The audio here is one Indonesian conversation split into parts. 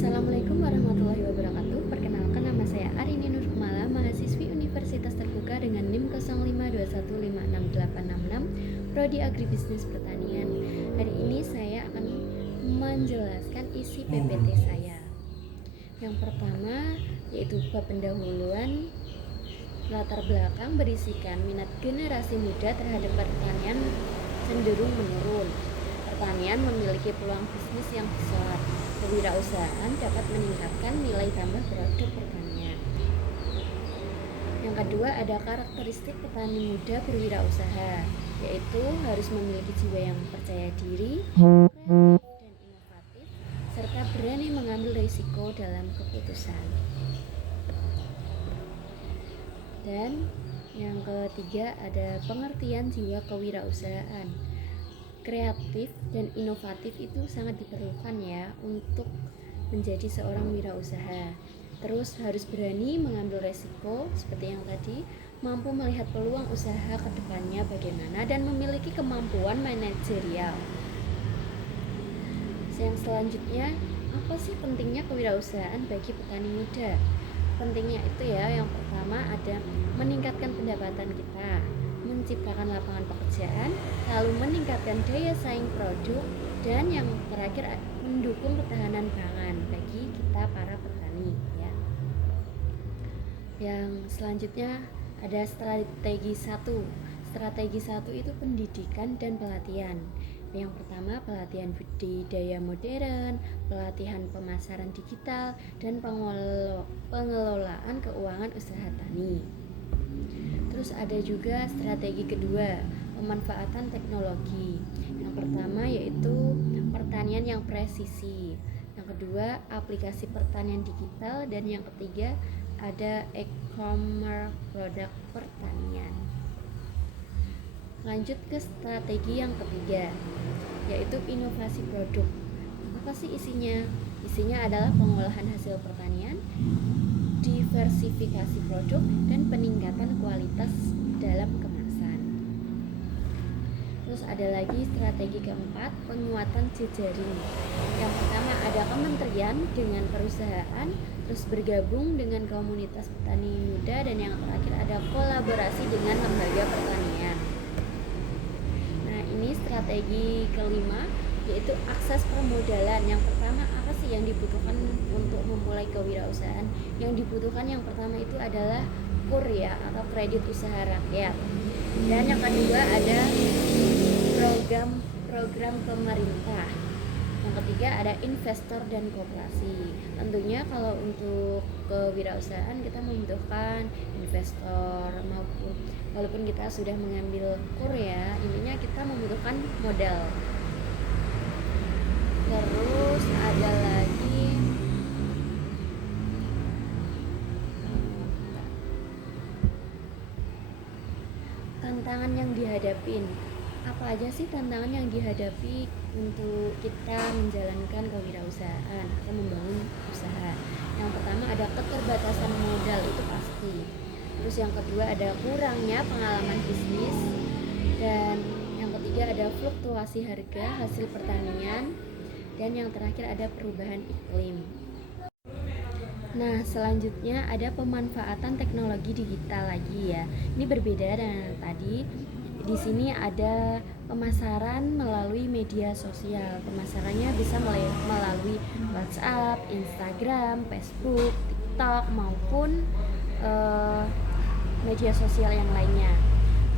Assalamualaikum warahmatullahi wabarakatuh. Perkenalkan, nama saya Arini Nur Kumala, mahasiswi Universitas Terbuka dengan NIM 0521566866, Prodi Agribisnis Pertanian. Hari ini saya akan menjelaskan isi PPT saya. Yang pertama yaitu bab pendahuluan. Latar belakang berisikan minat generasi muda terhadap pertanian cenderung menurun. Pertanian memiliki peluang bisnis yang besar. Kewirausahaan dapat meningkatkan nilai tambah produk pertanian. Yang kedua, ada karakteristik petani muda berwirausaha, yaitu harus memiliki jiwa yang percaya diri, kreatif dan inovatif, serta berani mengambil risiko dalam keputusan. Dan yang ketiga, ada pengertian jiwa kewirausahaan. Kreatif dan inovatif itu sangat diperlukan ya untuk menjadi seorang wirausaha. Terus harus berani mengambil resiko seperti yang tadi, mampu melihat peluang usaha ke depannya bagaimana, dan memiliki kemampuan manajerial. Yang selanjutnya, apa sih pentingnya kewirausahaan bagi petani muda? Pentingnya itu ya, yang pertama ada meningkatkan pendapatan kita, menciptakan lapangan pekerjaan, lalu meningkatkan daya saing produk, dan yang terakhir mendukung ketahanan pangan bagi kita para petani ya. Yang selanjutnya ada strategi 1. Strategi 1 itu pendidikan dan pelatihan. Yang pertama, pelatihan budidaya modern, pelatihan pemasaran digital, dan pengelolaan keuangan usaha tani. Terus ada juga strategi kedua, pemanfaatan teknologi. Yang pertama yaitu pertanian yang presisi. Yang kedua, aplikasi pertanian digital, dan yang ketiga ada e-commerce produk pertanian. Lanjut ke strategi yang ketiga, yaitu inovasi produk. Apa sih isinya? Isinya adalah pengolahan hasil pertanian, diversifikasi produk, dan peningkatan kualitas dalam kemasan. Terus ada lagi strategi keempat, penguatan jejaring. Yang pertama ada kementerian dengan perusahaan, terus bergabung dengan komunitas petani muda, dan yang terakhir ada kolaborasi dengan lembaga pertanian. Nah, ini strategi kelima, yaitu akses permodalan. Yang pertama, apa sih yang dibutuhkan untuk memulai kewirausahaan? Yang dibutuhkan yang pertama itu adalah KUR ya, atau kredit usaha rakyat. Dan yang kedua ada program pemerintah. Yang ketiga ada investor dan koperasi. Tentunya kalau untuk kewirausahaan kita membutuhkan investor, maupun walaupun kita sudah mengambil KUR ya, intinya kita membutuhkan modal. Terus ada lagi tantangan yang dihadapin. Apa aja sih tantangan yang dihadapi untuk kita menjalankan kewirausahaan atau membangun usaha? Yang pertama ada keterbatasan modal, itu pasti. Terus yang kedua ada kurangnya pengalaman bisnis, dan yang ketiga ada fluktuasi harga hasil pertanian, dan yang terakhir ada perubahan iklim. Nah, selanjutnya ada pemanfaatan teknologi digital lagi ya. Ini berbeda dengan tadi. Di sini ada pemasaran melalui media sosial. Pemasarannya bisa melalui WhatsApp, Instagram, Facebook, TikTok, maupun media sosial yang lainnya.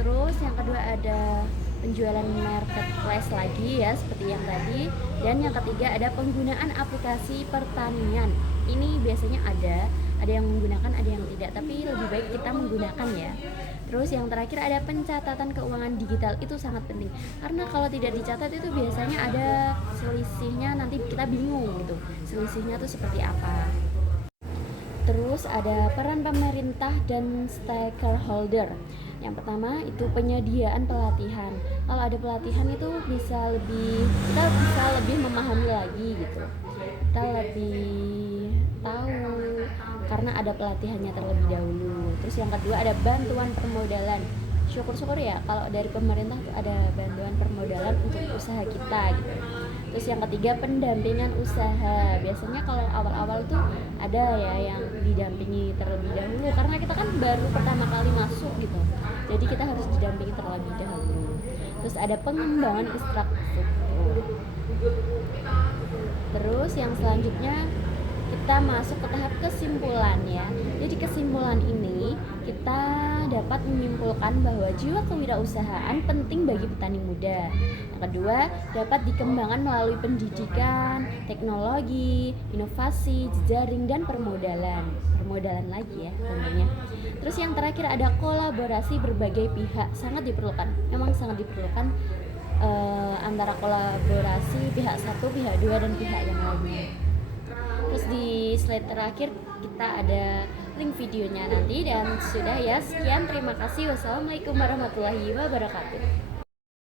Terus yang kedua ada penjualan marketplace lagi ya, seperti yang tadi. Dan yang ketiga ada penggunaan aplikasi pertanian. Ini biasanya ada yang menggunakan, ada yang tidak, tapi lebih baik kita menggunakan ya. Terus yang terakhir ada pencatatan keuangan digital, itu sangat penting karena kalau tidak dicatat itu biasanya ada selisihnya, nanti kita bingung gitu selisihnya tuh seperti apa. Terus ada peran pemerintah dan stakeholder. Yang pertama itu penyediaan pelatihan. Kalau ada pelatihan itu kita bisa lebih memahami lagi gitu. Kita lebih tahu karena ada pelatihannya terlebih dahulu. Terus yang kedua ada bantuan permodalan. Syukur-syukur ya kalau dari pemerintah tuh ada bantuan permodalan untuk usaha kita gitu. Terus yang ketiga pendampingan usaha. Biasanya kalau awal-awal tuh ada ya yang didampingi terlebih dahulu karena kita kan baru pertama kali masuk gitu. Jadi kita harus didampingi terlebih dahulu. Terus ada pengembangan infrastruktur. Terus yang selanjutnya kita masuk ke tahap kesimpulan ya. Jadi kesimpulan ini kita dapat menyimpulkan bahwa jiwa kewirausahaan penting bagi petani muda. Yang kedua, dapat dikembangkan melalui pendidikan, teknologi, inovasi, jejaring dan permodalan. Permodalan lagi ya tentunya. Terus yang terakhir ada kolaborasi berbagai pihak, sangat diperlukan. Memang sangat diperlukan antara kolaborasi pihak satu, pihak dua dan pihak yang lainnya. Terus di slide terakhir kita ada link videonya nanti dan sudah ya, sekian, terima kasih, wassalamualaikum warahmatullahi wabarakatuh.